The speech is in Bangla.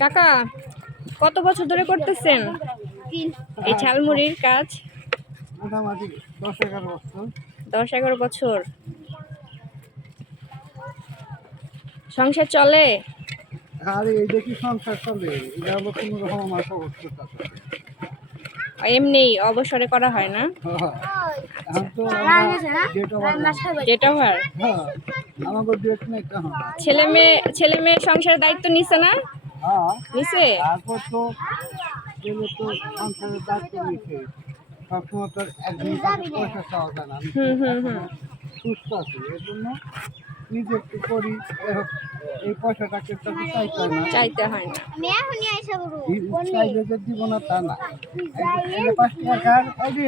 কাকা, কত বছর ধরে করতেছেন? এই ঝালমুড়ির কাজ? দশ এগারো বছর। দশ এগারো বছর সংসার চলে? আর, এই দেখি সংসার চলে। এটা হলো কোনো রকম আমার চাষে এমনি অবসরে করা হয় না। ছেলে মেয়ে, ছেলে মেয়ের সংসারের দায়িত্ব নিছে না? নিছে? সবসময় তো একদিন পয়সা চাওয়া যায় না সুস্থ আছি এর জন্য নিজে একটু করি এই পয়সাটাকে চাইতে হয় না। চাইতে না। আমি এখনই আইসা বলব এই চাইলে যে দিব না তা না। এই পাঁচ টাকার এই যে